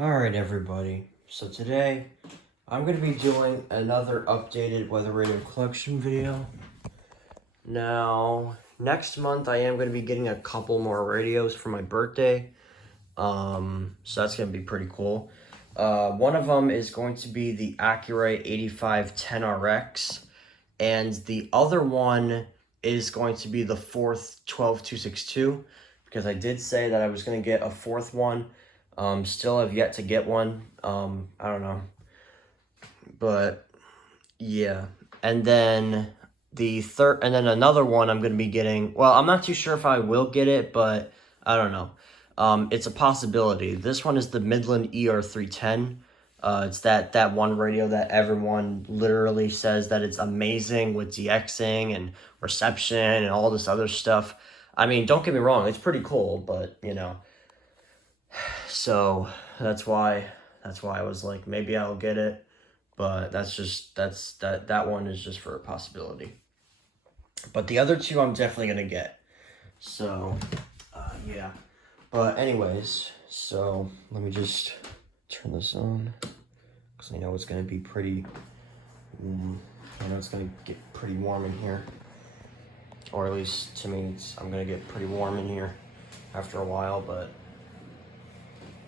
Alright everybody, so today I'm going to be doing another updated weather radio collection video. Now, next month I am going to be getting a couple more radios for my birthday, so that's going to be pretty cool. One of them is going to be the Accuray 8510RX, and the other one is going to be the Forth 12262, because I did say that I was going to get a fourth one. Still have yet to get one. I don't know. But yeah. And then another one I'm going to be getting. Well, I'm not too sure if I will get it, but I don't know. It's a possibility. This one is the Midland ER310. It's that one radio that everyone literally says that it's amazing with DXing and reception and all this other stuff. I mean, don't get me wrong, it's pretty cool, but you know. So that's why I was like, maybe I'll get it, but that one is just for a possibility. But the other two I'm definitely gonna get. So yeah. But anyways, so let me just turn this on, because I know it's gonna be pretty. I know it's gonna get pretty warm in here, or at least to me, I'm gonna get pretty warm in here after a while, but.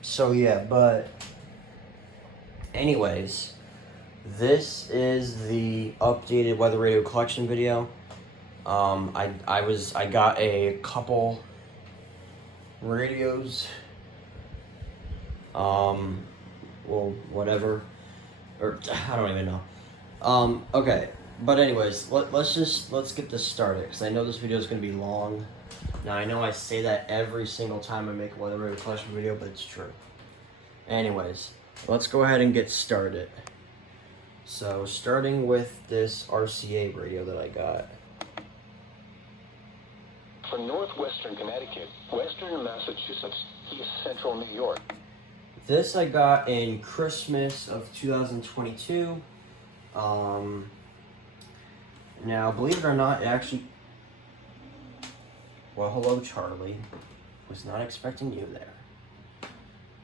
So yeah, but anyways, this is the updated weather radio collection video. I got a couple radios. Well, whatever, or I don't even know. Okay, but anyways, let's get this started, because I know this video is gonna be long. Now, I know I say that every single time I make a weather radio collection video, but it's true. Anyways, let's go ahead and get started. So, starting with this RCA radio that I got. For northwestern Connecticut, western Massachusetts, east central New York. This I got in Christmas of 2022. Now, believe it or not, it actually... Well, hello, Charlie. Was not expecting you there.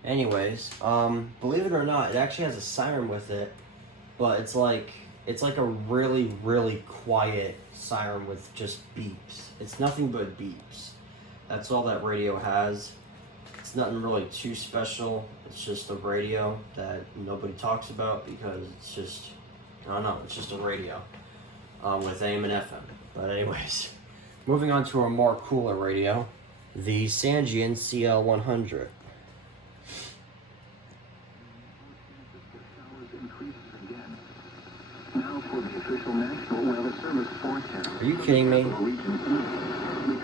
Anyways, believe it or not, it actually has a siren with it, but it's like a really, really quiet siren with just beeps. It's nothing but beeps. That's all that radio has. It's nothing really too special. It's just a radio that nobody talks about, because it's just, I don't know, it's just a radio with AM and FM. But anyways. Moving on to a more cooler radio, the Sangean CL100. Now for the official National Weather Service forecast. Are you kidding me?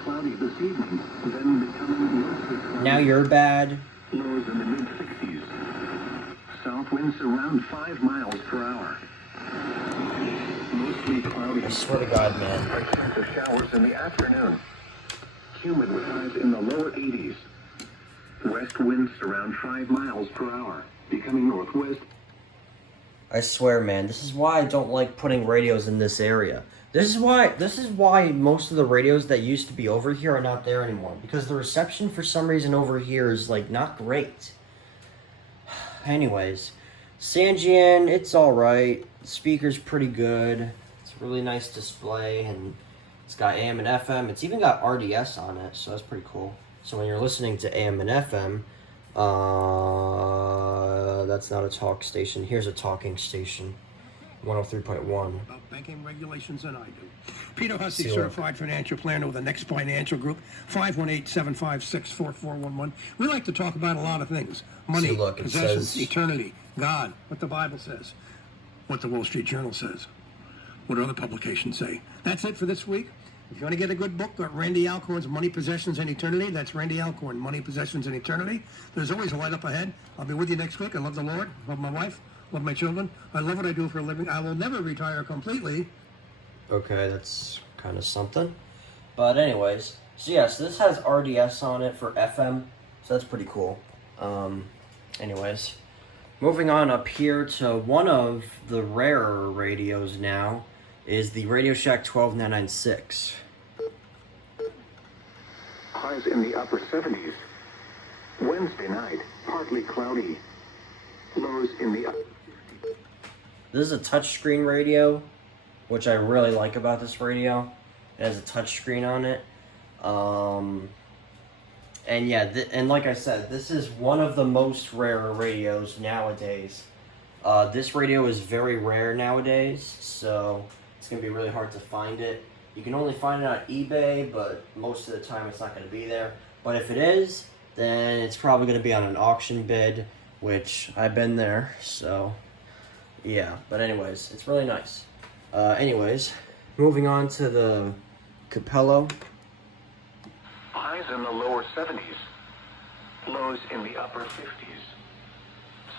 Cloudy this evening, then becoming mostly cloudy. Now you're bad. Lows in the mid-60s. South winds around 5 miles per hour. Mostly cloudy. I swear to God, man. Chance of showers in the afternoon. Humid with highs in the lower 80s. West winds around 5 miles per hour, becoming northwest. I swear, man, this is why I don't like putting radios in this area. This is why most of the radios that used to be over here are not there anymore, because the reception for some reason over here is like not great. Anyways, Sangean, it's alright. The speaker's pretty good. It's a really nice display, and it's got AM and FM. It's even got RDS on it, so that's pretty cool. So when you're listening to AM and FM, that's not a talk station. Here's a talking station, 103.1. About banking regulations than I do. Peter Hussey, certified financial planner with the Next Financial Group, 518-756-4411. We like to talk about a lot of things. Money, See, look, possessions, eternity, God, what the Bible says, what the Wall Street Journal says, what other publications say. That's it for this week. If you want to get a good book, got Randy Alcorn's Money, Possessions, and Eternity. That's Randy Alcorn, Money, Possessions, and Eternity. There's always a light up ahead. I'll be with you next week. I love the Lord, love my wife, love my children. I love what I do for a living. I will never retire completely. Okay, that's kind of something. But anyways, so yeah, so this has RDS on it for FM, so that's pretty cool. Anyways, moving on up here to one of the rarer radios now is the Radio Shack 12996. Highs in the upper 70s. Wednesday night, partly cloudy. Lows in the This is a touchscreen radio, which I really like about this radio. It has a touchscreen on it. And yeah, and like I said, this is one of the most rare radios nowadays. This radio is very rare nowadays, so it's going to be really hard to find it. You can only find it on eBay, but most of the time it's not going to be there. But if it is, then it's probably going to be on an auction bid, which I've been there, so yeah. But anyways, it's really nice. Anyways, moving on to the Capello. highs in the lower 70s, lows in the upper 50s.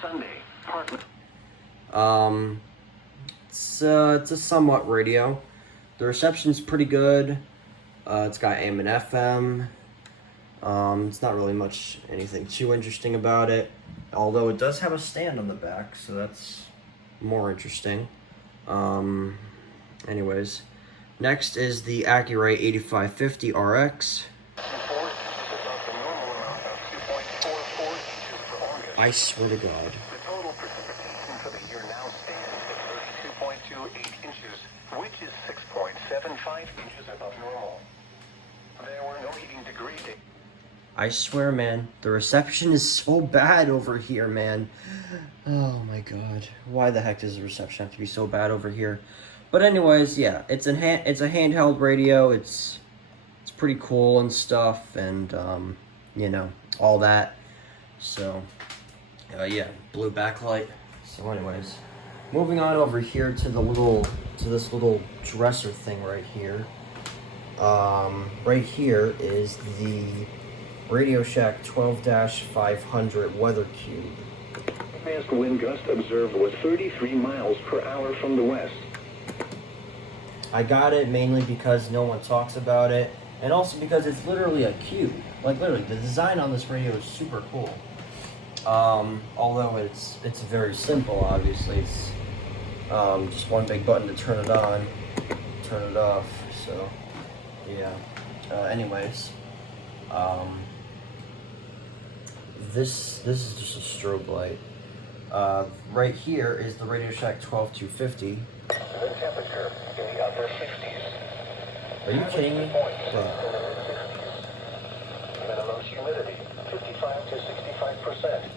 Sunday, partly. It's a somewhat radio. The reception's pretty good. It's got AM and FM. It's not really much anything too interesting about it, although it does have a stand on the back, so that's more interesting. Anyways, next is the Accuray 8550 RX. I swear to God. The total precipitation for the year now stands at 32.28 inches, which is 6.75 inches above normal. There were no heating degree days. I swear, man, the reception is so bad over here, man. Oh my God, why the heck does the reception have to be so bad over here? But anyways, yeah, it's a handheld radio. It's pretty cool and stuff, and you know, all that. So yeah, blue backlight. So anyways, moving on over here to this little dresser thing right here. Right here is the Radio Shack 12-500 Weather Cube. Fast wind gust observed was 33 miles per hour from the west. I got it mainly because no one talks about it, and also because it's literally a cube. Like literally, the design on this radio is super cool. Although it's very simple, obviously. It's just one big button to turn it on, turn it off. So yeah. Anyways, this is just a strobe light. Right here is the Radio Shack 12250. The temperature in the upper 50s. Are you kidding me? Minimum humidity 55 to 65%.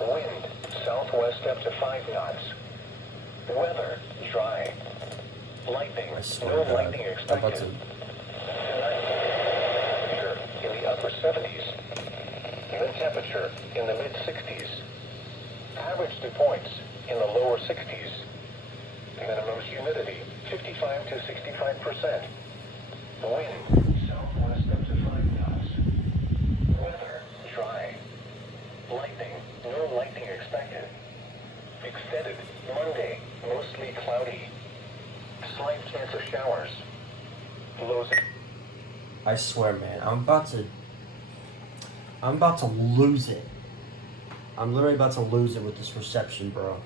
Wind southwest up to 5 knots. Weather dry. Lightning. No lightning expected. Temperature in the upper 70s. The temperature in the mid 60s. Average dew points in the lower 60s. Minimum humidity 55 to 65%. Wind southwest up to 5 knots. Weather dry. Lightning. No lightning expected. Extended Monday. Mostly cloudy. Slight chance of showers. Lows. I swear, man, I'm about to lose it. I'm literally about to lose it with this reception, bro.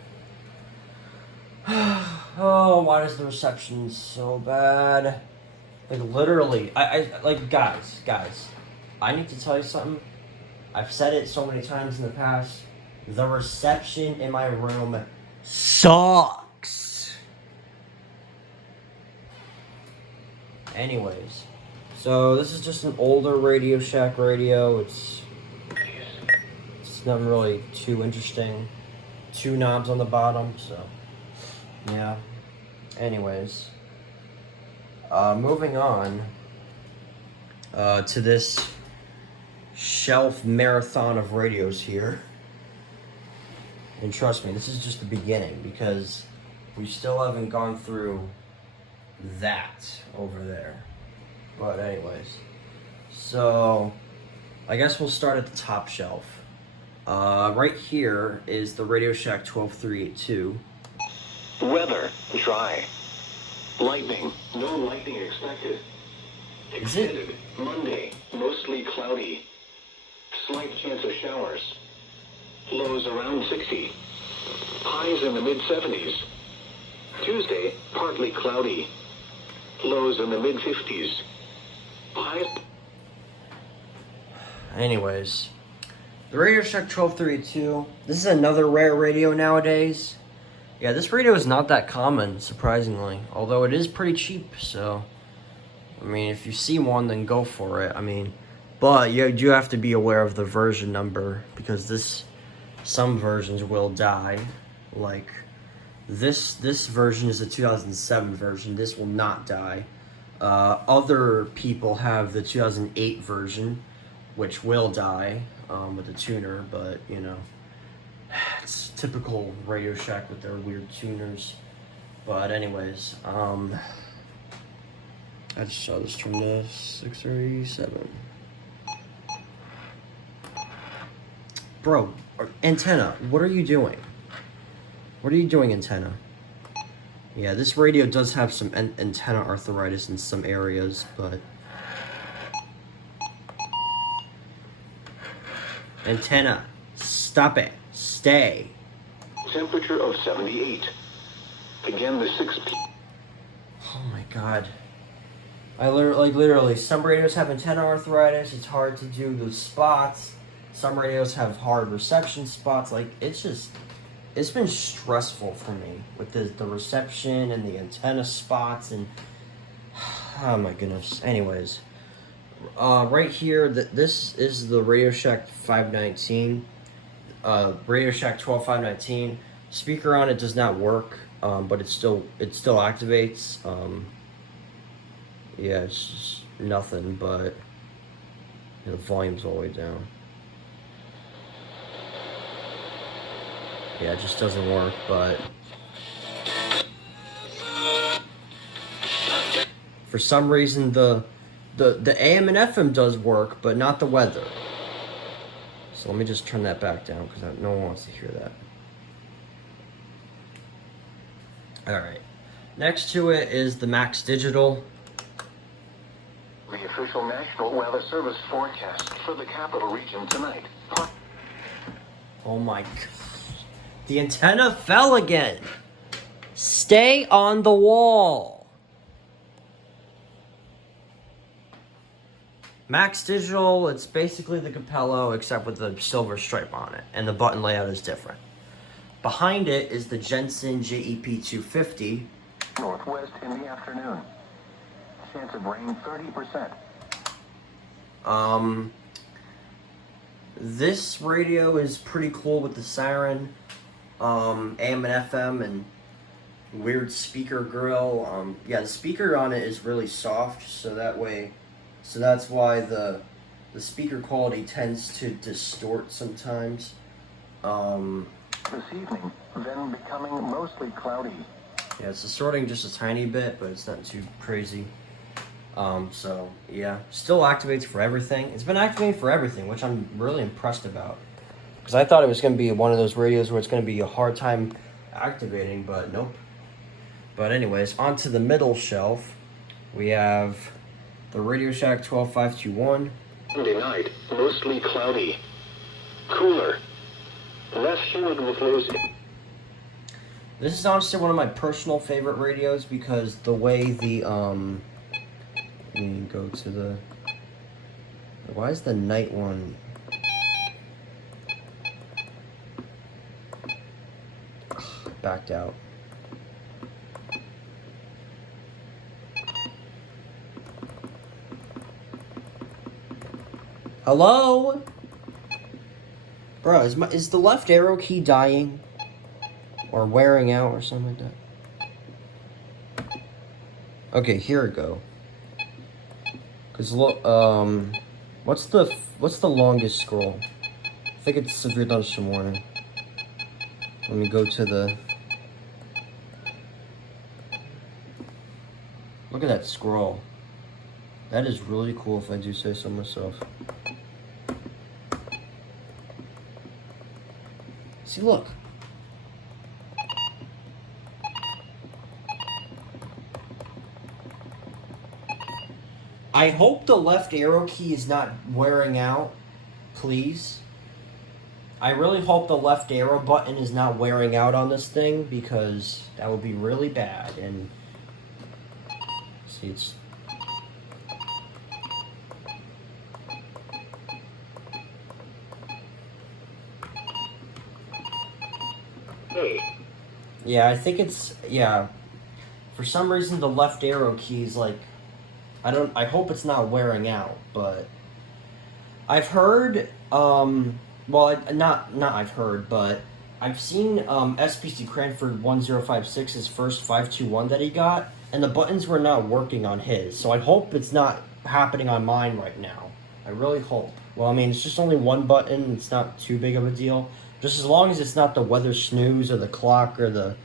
Oh, why is the reception so bad? Like literally, I like guys, I need to tell you something. I've said it so many times in the past. The reception in my room sucks. Anyways, so this is just an older Radio Shack radio. It's nothing really too interesting. 2 knobs on the bottom, so yeah. Anyways, moving on to this shelf marathon of radios here. And trust me, this is just the beginning, because we still haven't gone through that over there. But anyways, so I guess we'll start at the top shelf. Right here is the Radio Shack 12382. Weather dry. Lightning. No lightning expected. Extended Monday. Mostly cloudy. Slight chance of showers. Lows around 60. Highs in the mid 70s. Tuesday, partly cloudy. Lows in the mid 50s. Highs. Anyways, The Radio Shack 1232. This is another rare radio nowadays. Yeah, this radio is not that common, surprisingly. Although it is pretty cheap, so... I mean, if you see one, then go for it. I mean, but you do have to be aware of the version number, because some versions will die. Like, this version is a 2007 version. This will not die. Other people have the 2008 version, which will die with the tuner, but, you know, it's typical Radio Shack with their weird tuners. But anyways, I just saw this turn to 637. Bro, antenna, what are you doing? What are you doing, antenna? Yeah, this radio does have some antenna arthritis in some areas, but... Antenna, stop it. Stay. Temperature of 78. Again, the 6 p. Oh my god. Literally, some radios have antenna arthritis. It's hard to do the spots. Some radios have hard reception spots. Like, it's been stressful for me with the reception and the antenna spots and... Oh my goodness. Anyways. Right here, this is the Radio Shack 519. Radio Shack 12519. Speaker on it does not work, but it still activates. Yeah, it's just nothing, but the volume's all the way down. Yeah, it just doesn't work, but for some reason the AM and FM does work, but not the weather. So let me just turn that back down because no one wants to hear that. Alright. Next to it is the Max Digital. The official National Weather Service forecast for the capital region tonight. Oh my god. The antenna fell again. Stay on the wall. Max Digital, it's basically the Capello except with the silver stripe on it, and the button layout is different. Behind it is the Jensen JEP 250. Northwest in the afternoon. Chance of rain 30%. This radio is pretty cool with the siren, AM and FM, and weird speaker grill. Yeah, the speaker on it is really soft, so that's why the speaker quality tends to distort sometimes. This evening, then becoming mostly cloudy. Yeah, it's distorting just a tiny bit, but it's not too crazy. So, yeah. Still activates for everything. It's been activating for everything, which I'm really impressed about. Because I thought it was going to be one of those radios where it's going to be a hard time activating, but nope. But anyways, onto the middle shelf, we have the Radio Shack 12521. Sunday night, mostly cloudy. Cooler. Less humid with lows. This is honestly one of my personal favorite radios because the way the, let me go to the, why is the night one? Backed out. Hello? Bro, is the left arrow key dying? Or wearing out or something like that? Okay, here we go. Cause look, what's the longest scroll? I think it's Severe Thunderstorm Warning. Let me go to the. Look at that scroll. That is really cool if I do say so myself. See, look. I hope the left arrow key is not wearing out, please. I really hope the left arrow button is not wearing out on this thing because that would be really bad. And see, it's Yeah, I think it's, yeah. For some reason, the left arrow key is like, I hope it's not wearing out, but I've heard, not I've heard, but I've seen SPC Cranford 1056's first 521 that he got, and the buttons were not working on his, so I hope it's not happening on mine right now. I really hope. Well, I mean, it's just only one button, it's not too big of a deal. Just as long as it's not the weather snooze or the clock or the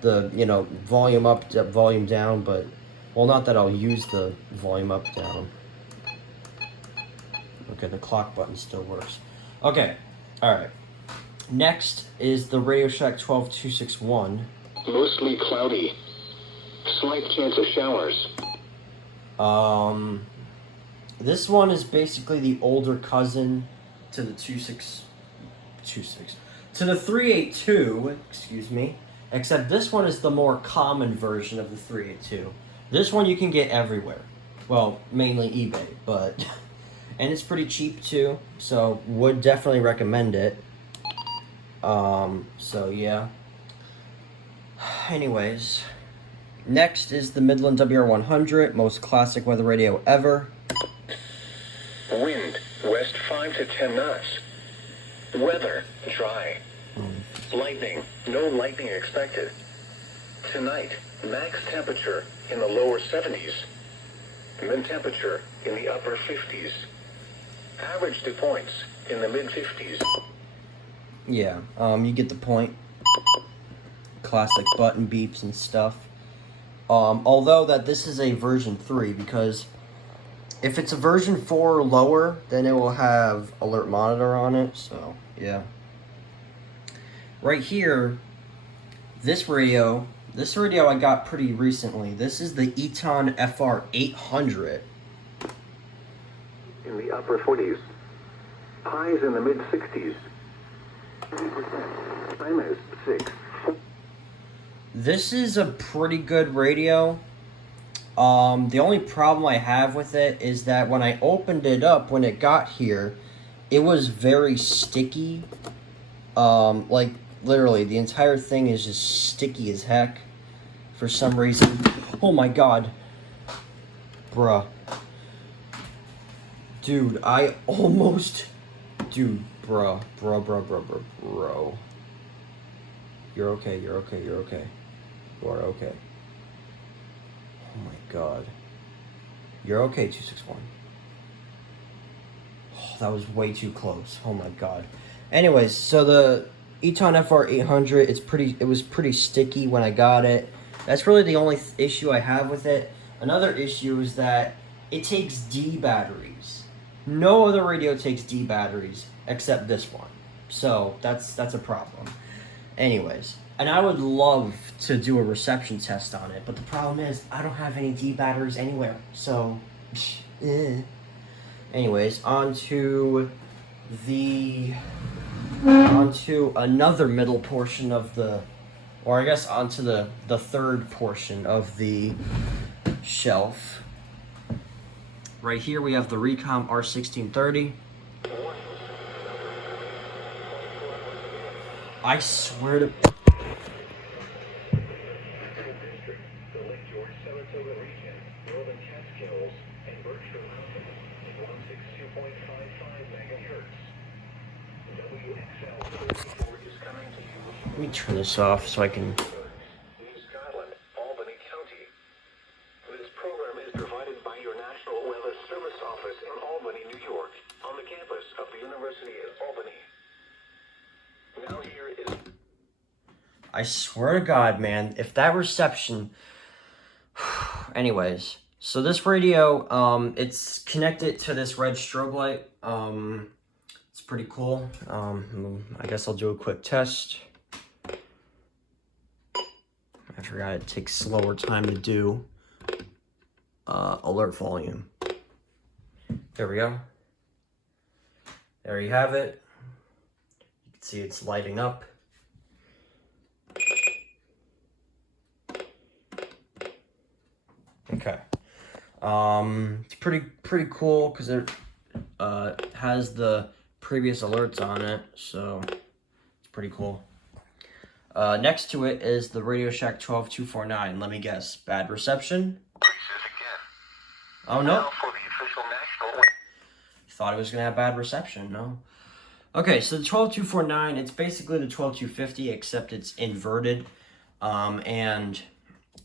volume up, volume down, but, well, not that I'll use the volume up, down. Okay, the clock button still works. Okay, alright. Next is the Radio Shack 12261. Mostly cloudy. Slight chance of showers. This one is basically the older cousin to the 382, excuse me. Except this one is the more common version of the 382. This one you can get everywhere. Well, mainly eBay, but... and it's pretty cheap too, so would definitely recommend it. So yeah. Anyways. Next is the Midland WR100, most classic weather radio ever. Wind, west 5 to 10 knots. Weather, dry. Lightning, no lightning expected. Tonight, max temperature in the lower 70s. Min temperature in the upper 50s. Average dew points in the mid-50s. Yeah, you get the point. Classic button beeps and stuff. Although that this is a version 3, because if it's a version 4 or lower, then it will have alert monitor on it, so yeah. Right here, this radio I got pretty recently. This is the Eton FR800. In the upper 40s. Highs in the mid-60s. 20%. Time is 6. This is a pretty good radio. The only problem I have with it is that when I opened it up, when it got here, it was very sticky. Like, literally, the entire thing is just sticky as heck. For some reason. Oh my god. Bruh. Dude, I almost... Dude, bro. You're okay, you're okay, you're okay. You are okay. Oh my god. You're okay, 261. Oh, that was way too close. Oh my god. Anyways, so the Eton FR800, it was pretty sticky when I got it. That's really the only issue I have with it. Another issue is that it takes D batteries. No other radio takes D batteries except this one. So that's a problem. Anyways, and I would love to do a reception test on it, but the problem is I don't have any D batteries anywhere. So, anyways, onto another middle portion of the, or I guess onto the third portion of the shelf. Right here we have the Recom R1630. I swear to... Let me turn this off so I can... Scotland, Albany County. This program is provided by your National Weather Service Office in Albany, New York, on the campus of the University of Albany. Now here is... I swear to God, man, if that reception... Anyways, so this radio, it's connected to this red strobe light. It's pretty cool. I guess I'll do a quick test. I forgot it takes slower time to do alert volume. There we go. There you have it. You can see it's lighting up. Okay. It's pretty cool because it has the previous alerts on it, so it's pretty cool. Next to it is the Radio Shack 12249. Let me guess. Bad reception? Oh, no. For the official national. Thought it was going to have bad reception. No. Okay, so the 12249, it's basically the 12250, except it's inverted. And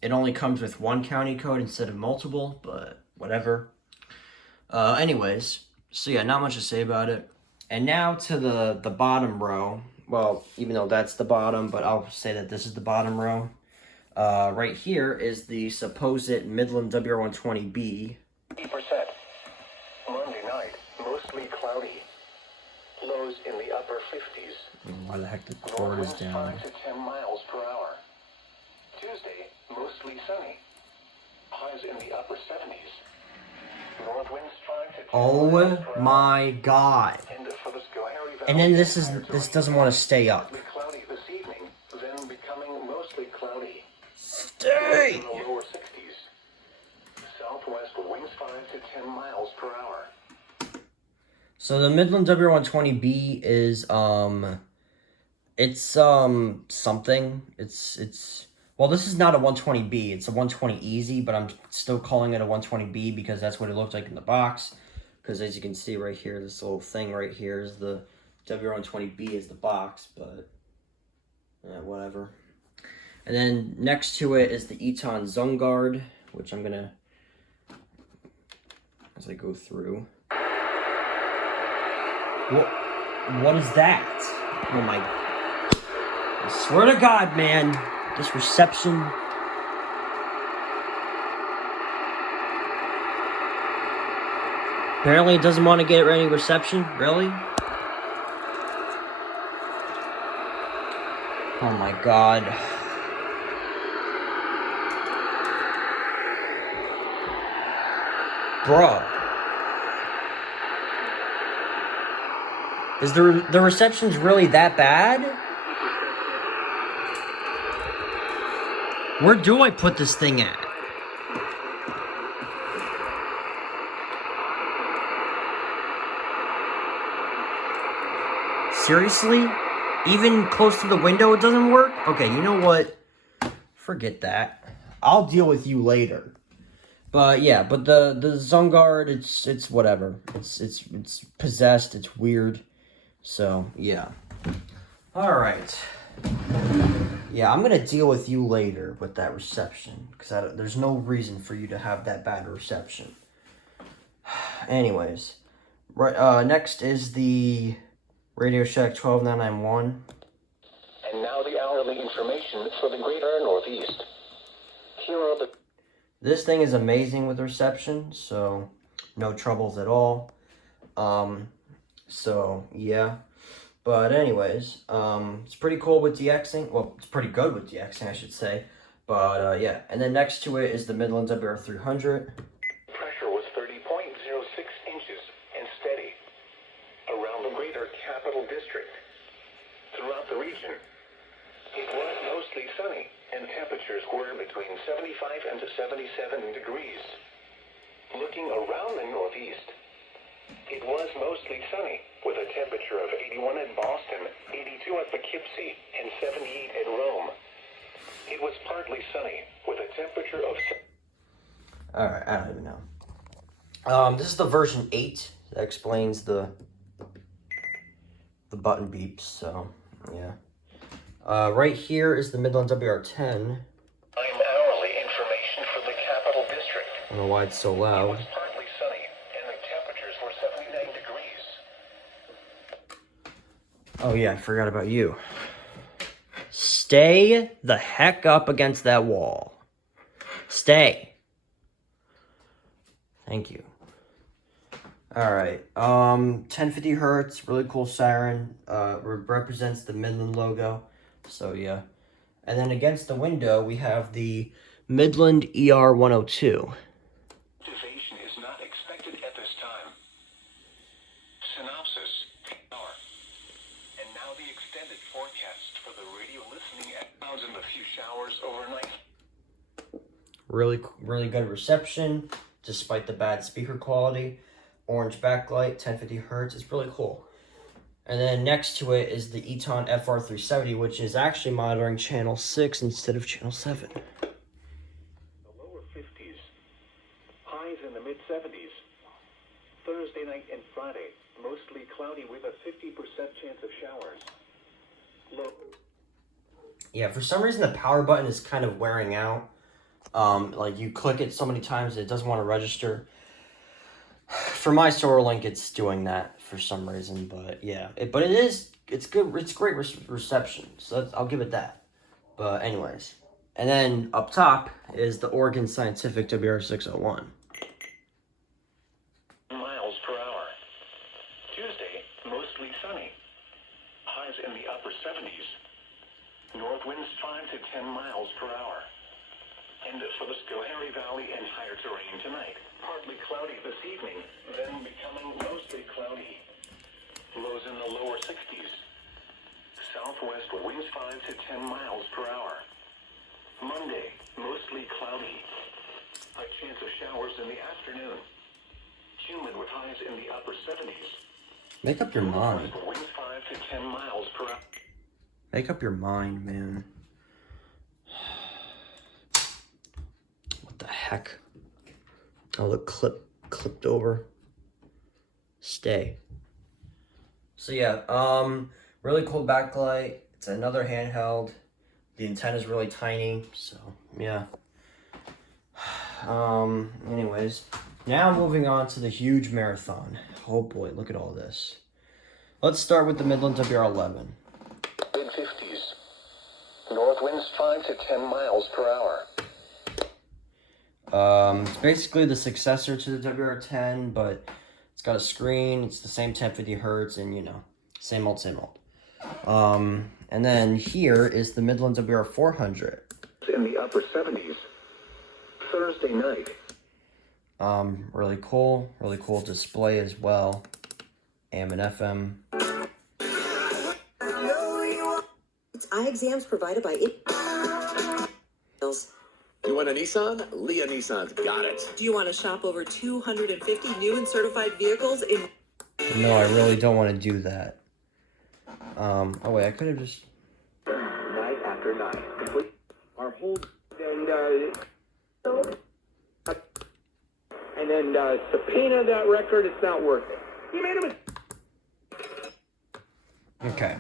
it only comes with one county code instead of multiple, but whatever. Anyways, so yeah, not much to say about it. And now to the bottom row. Well, even though that's the bottom, but I'll say that this is the bottom row. Right here is the supposed Midland WR120B. 80%. Monday night, mostly cloudy. Lows in the upper 50s. Why the heck the cord is North winds down? 5 to 10 miles per hour. Tuesday, mostly sunny. Highs in the upper 70s. North winds 5 to 10 Oh miles per hour. my god. And for the Schoharie Valley, And then this doesn't want to stay up. mostly cloudy this evening, then becoming mostly cloudy. Stay! In the lower 60s. Southwest winds 5 to 10 miles per hour. So the Midland W120B is it's something. It's well, this is not a 120B, it's a 120 easy, but I'm still calling it a 120B because that's what it looked like in the box. Because as you can see right here, this little thing right here is the W120B is the box, but yeah, whatever. And then next to it is the Eton Zungard, which I'm gonna, as I go through. What is that? Oh my, I swear to God, man, this reception. Apparently it doesn't want to get any reception, really? Oh my God. Bruh. Is the reception's really that bad? Where do I put this thing at? Seriously? Even close to the window it doesn't work? Okay, you know what? Forget that. I'll deal with you later. But yeah, but the Zungard, it's whatever. It's possessed, it's weird. So, yeah. Alright. Yeah, I'm gonna deal with you later with that reception. Because there's no reason for you to have that bad reception. Anyways. Right, next is the Radio Shack 12991. And now the hourly information for the greater Northeast. Here are the... This thing is amazing with reception, so no troubles at all. So, yeah. But anyways, it's pretty cool with DXing. Well, it's pretty good with DXing, I should say. But, yeah. And then next to it is the Midland WR300. Pressure was 30.06 inches and steady around the greater Capital District. Throughout the region, it was mostly sunny, and temperatures were between 75 and 77 degrees. Looking around the Northeast, it was mostly sunny, with a temperature of 81 at Boston, 82 at Poughkeepsie, and 78 at Rome. It was partly sunny, with a temperature of... Alright, I don't even know. This is the version 8 that explains the button beeps, so, yeah. Right here is the Midland WR10. I'm hourly information for the Capital District. I don't know why it's so It loud. was partly sunny, and the temperatures were 79 degrees. Oh yeah, I forgot about you. Stay the heck up against that wall. Stay. Thank you. Alright, 1050 hertz, really cool siren, represents the Midland logo, so yeah. And then against the window, we have the Midland ER102. Activation is not expected at this time. Synopsis, power. And now the extended forecast for the radio listening at clouds and a few showers overnight. Really good reception, despite the bad speaker quality. Orange backlight, 1050 hertz. It's really cool. And then next to it is the Eton FR370, which is actually monitoring channel 6 instead of channel 7. The lower 50s. Highs in the mid-70s. Thursday night and Friday, mostly cloudy with a 50% chance of showers. Low. Yeah, for some reason the power button is kind of wearing out. Like you click it so many times it doesn't want to register. For my SolarLink, it's doing that for some reason, but yeah, it's good. It's great reception, so I'll give it that. But anyways, and then up top is the Oregon Scientific WR601. Miles per hour. Tuesday, mostly sunny. Highs in the upper 70s. North winds 5 to 10 miles per hour. And for the Schoharie Valley and higher terrain tonight, partly cloudy this evening, then becoming mostly cloudy. Lows in the lower 60s. Southwest winds 5 to 10 miles per hour. Monday, mostly cloudy. A chance of showers in the afternoon. Humid with highs in the upper 70s. Make up your mind. Winds 5 to 10 miles per hour. Make up your mind, man. What the heck? Oh, the clipped over. Stay. So yeah, really cool backlight. It's another handheld. The antenna is really tiny, so yeah. Anyways, now moving on to the huge marathon. Oh boy, look at all this. Let's start with the Midland WR11. Mid-50s. North winds 5 to 10 miles per hour. It's basically the successor to the WR10, but it's got a screen, it's the same 1050 hertz, and you know, same old, same old. And then here is the Midland WR400. In the upper 70s. Thursday night. Really cool display as well. AM and FM. It's eye exams provided by You want a Nissan? Leah Nissan's got it. Do you want to shop over 250 new and certified vehicles in... No, I really don't want to do that. Oh wait, I could have just... Night after night. Complete our whole and then subpoena that record. It's not worth it. He made a mistake. Okay,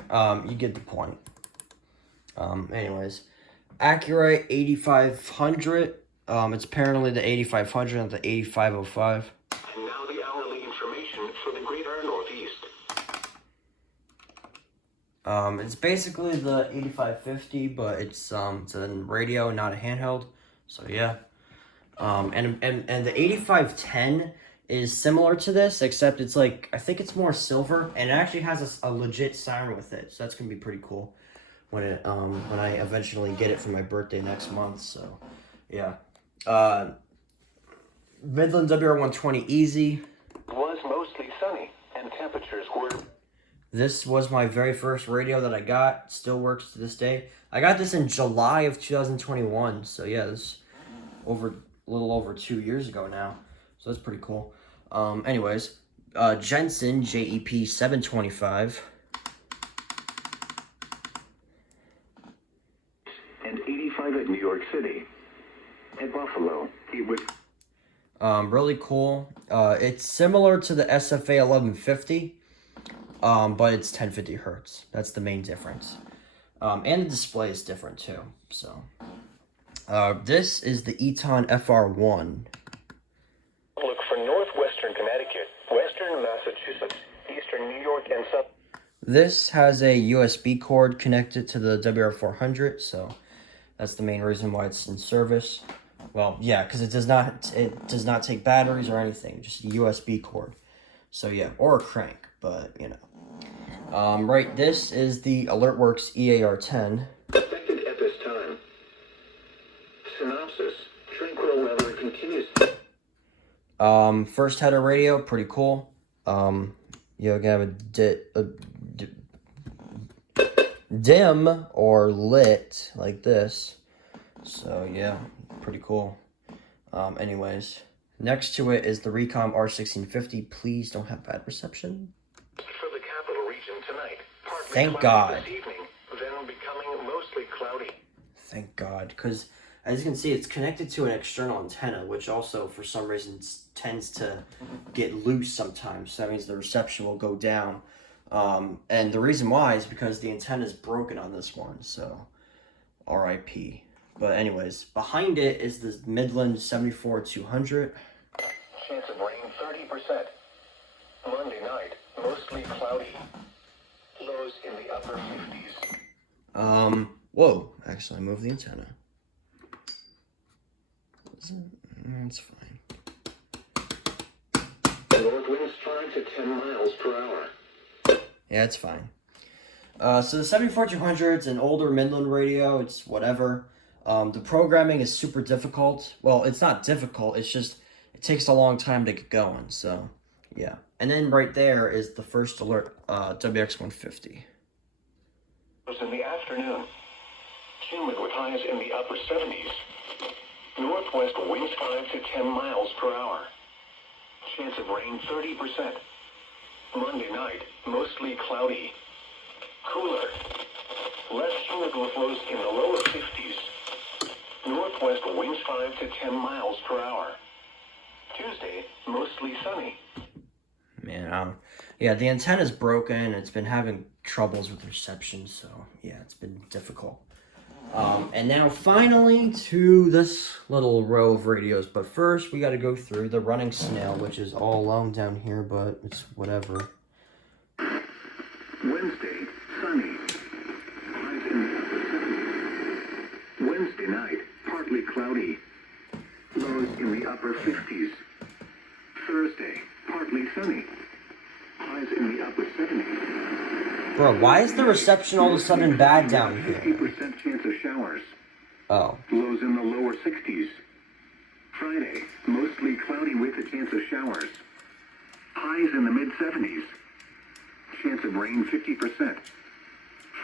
you get the point. Anyways, Acura 8500. It's apparently the 8500, not the 8505. And now the hourly information for the greater Northeast. It's basically the 8550, but it's a radio, not a handheld. So yeah. And the 8510 is similar to this, except it's like, I think it's more silver, and it actually has a legit siren with it. So that's gonna be pretty cool when I eventually get it for my birthday next month. So yeah. Midland WR120 Easy. Was mostly sunny, and temperatures were... This was my very first radio that I got. Still works to this day. I got this in July of 2021. So yeah, this a little over 2 years ago now. So that's pretty cool. Anyways, Jensen JEP 725. And 85 at New York City. At Buffalo, it was... Really cool. It's similar to the SFA 1150. But it's 1050 hertz. That's the main difference. And the display is different too. So, this is the Eton FR1. Look for northwestern Connecticut, western Massachusetts, eastern New York, and south... This has a USB cord connected to the WR400, so that's the main reason why it's in service. Well, yeah, because it does not take batteries or anything, just a USB cord. So yeah, or a crank, but you know. Right, this is the AlertWorks EAR10. Affected at this time. Synopsis. Tranquil weather continues. First header radio, pretty cool. You have a dim or lit like this. So yeah, pretty cool. Anyways, next to it is the Recom R1650. Please don't have bad reception. For the capital region tonight. Thank cloudy God. this evening, then becoming mostly cloudy. Thank God, because as you can see, it's connected to an external antenna, which also, for some reason, tends to get loose sometimes. So that means the reception will go down. And the reason why is because the antenna is broken on this one, so RIP. But anyways, behind it is the Midland 74-200. Chance of rain 30%. Monday night, mostly cloudy. Lows in the upper 50s. Whoa, actually I moved the antenna. That's fine. North winds 5 to 10 miles per hour. Yeah, it's fine. So the 74-200 is an older Midland radio. It's whatever. The programming is super difficult. Well, it's not difficult. It's just, it takes a long time to get going. So, yeah. And then right there is the first alert, WX150. In the afternoon, humid with highs in the upper 70s. Northwest winds 5 to 10 miles per hour. Chance of rain 30%. Monday night, mostly cloudy. Cooler. Less humid with lows in the lower 50s. Northwest winds 5 to 10 miles per hour. Tuesday, mostly sunny. Man, yeah, the antenna's broken. It's been having troubles with reception, so yeah, it's been difficult. And now finally to this little row of radios, but first we got to go through the running snail, which is all alone down here, but it's whatever. Wednesday, sunny. Highs in the upper 70s. Wednesday night, partly cloudy. Lows in the upper 50s. Thursday, partly sunny. Highs in the upper 70s. Bro, why is the reception all of a sudden bad down here? 50% chance of showers. Oh. Lows in the lower 60s. Friday, mostly cloudy with a chance of showers. Highs in the mid-70s. Chance of rain 50%.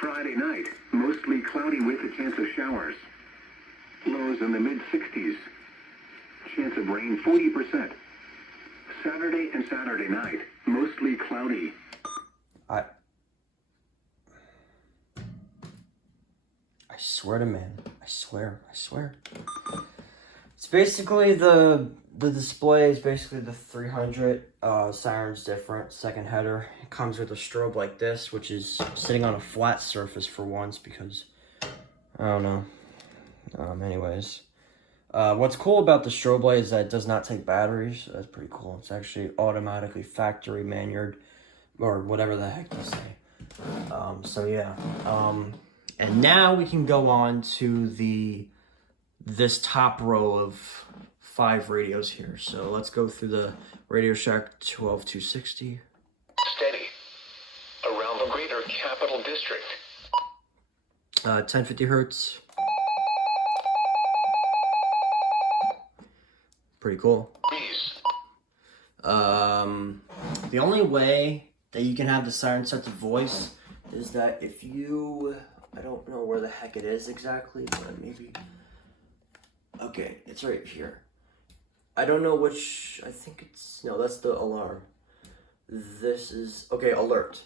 Friday night, mostly cloudy with a chance of showers. Lows in the mid-60s. Chance of rain 40%. Saturday and Saturday night, mostly cloudy. I swear to man. I swear. It's basically the display is basically the 300. Siren's different. Second header. It comes with a strobe like this, which is sitting on a flat surface for once because I don't know. Anyways. What's cool about the strobe light is that it does not take batteries. So that's pretty cool. It's actually automatically factory manured or whatever the heck you say. So yeah. And now we can go on to this top row of 5 radios here. So let's go through the Radio Shack 12260. Steady. Around the greater Capital District. 1050 hertz. Pretty cool. Breeze. The only way that you can have the siren set to voice is that if you... I don't know where the heck it is exactly, but maybe... Okay, it's right here. I don't know which... I think it's... No, that's the alarm. This is... Okay, alert.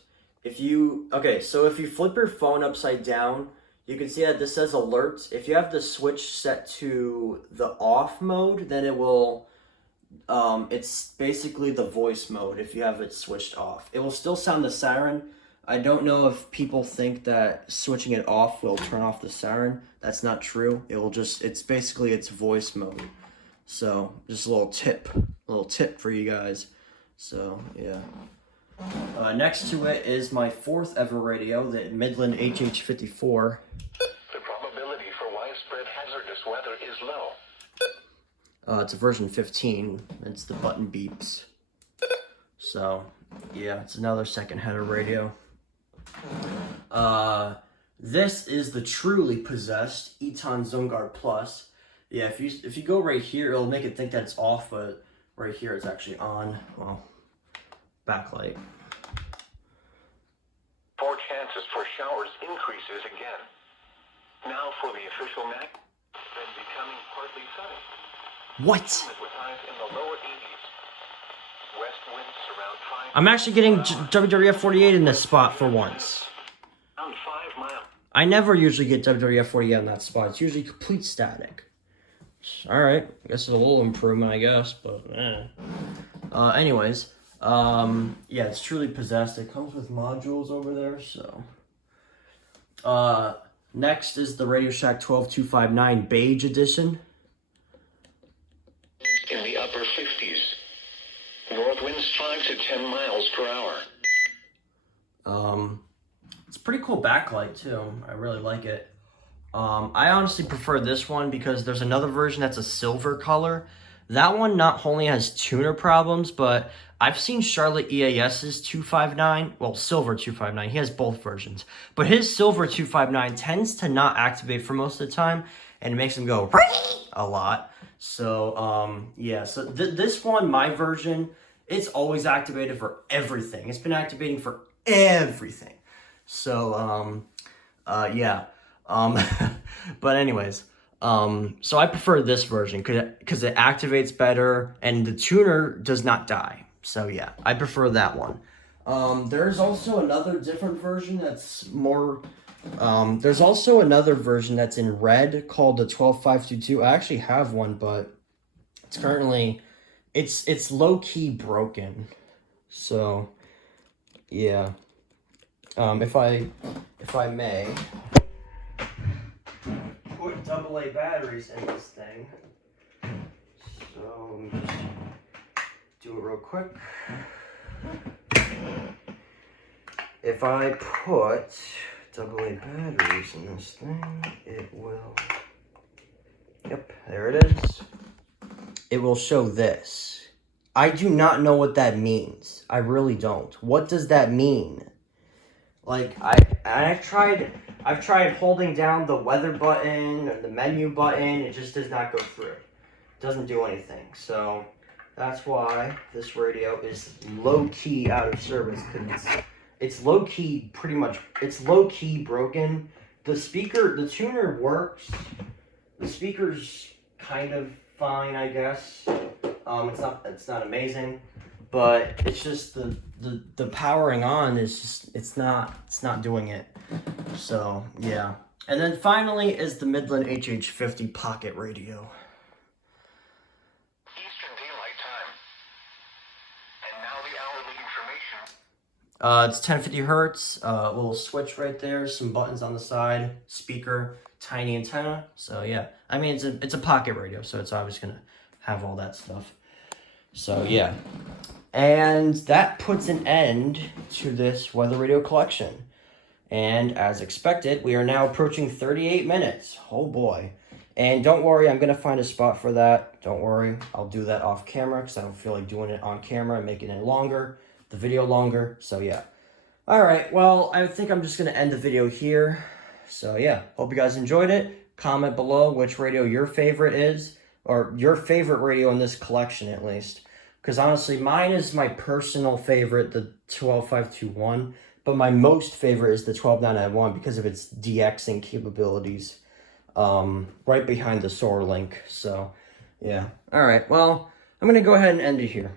If you... Okay, so if you flip your phone upside down, you can see that this says alert. If you have the switch set to the off mode, then it will... it's basically the voice mode if you have it switched off. It will still sound the siren. I don't know if people think that switching it off will turn off the siren. That's not true. It will just, it's basically its voice mode. So, just a little tip for you guys. So, yeah. Next to it is my 4th ever radio, the Midland HH54. The probability for widespread hazardous weather is low. It's a version 15. It's the button beeps. So, yeah, it's another second header radio. This is the truly possessed Eton Zongar Plus. Yeah, if you go right here, it'll make it think that it's off, but right here it's actually on. Well, backlight. Chances for showers increases again. Now for the official NAC, then becoming partly sunny. What? With highs in the lower 80s. West winds around 5. I'm actually getting WWF 48 in this spot for once. Around 5 miles. I never usually get WWF 48 on that spot. It's usually complete static. Alright, I guess it's a little improvement, I guess, but anyways, yeah, it's truly possessed. It comes with modules over there, so. Next is the Radio Shack 12259 Beige Edition. In the upper 50s. North winds 5 to 10 miles per hour. It's a pretty cool backlight too. I really like it. I honestly prefer this one because there's another version that's a silver color. That one not only has tuner problems, but I've seen Charlotte EAS's 259, well, silver 259. He has both versions, but his silver 259 tends to not activate for most of the time, and it makes him go a lot. So, yeah. So this one, my version, it's always activated for everything. It's been activating for everything. So, yeah. But anyways, so I prefer this version because it activates better and the tuner does not die. So yeah, I prefer that one. There's also another different version that's more, there's also another version that's in red called the 12522. I actually have one, but it's currently, it's low-key broken. So yeah. If I may put AA batteries in this thing. So let me just do it real quick. If I put AA batteries in this thing, it will, yep, there it is. It will show this. I do not know what that means. I really don't. What does that mean? Like, I've tried holding down the weather button or the menu button. It just does not go through. It doesn't do anything. So that's why this radio is low-key out of service, because it's low-key pretty much, it's low-key broken. The speaker, the tuner works. The speaker's kind of fine, I guess. It's not amazing, but it's just the powering on is just, it's not doing it. So yeah. And then finally is the Midland HH50 pocket radio. Eastern Daylight Time. And now the hourly information. It's 1050 hertz, a little switch right there, some buttons on the side, speaker, tiny antenna. So yeah, I mean, it's a pocket radio, so it's obviously gonna have all that stuff. So yeah. And that puts an end to this weather radio collection. And as expected, we are now approaching 38 minutes. Oh boy. And don't worry, I'm going to find a spot for that. Don't worry, I'll do that off camera because I don't feel like doing it on camera and making it longer, the video longer. So yeah. Alright, well, I think I'm just going to end the video here. So yeah, hope you guys enjoyed it. Comment below which radio your favorite is, or your favorite radio in this collection at least. Because honestly, mine is my personal favorite, the 12521. But my most favorite is the 12991 because of its DXing capabilities. Right behind the SolarLink. So, yeah. Alright, well, I'm going to go ahead and end it here.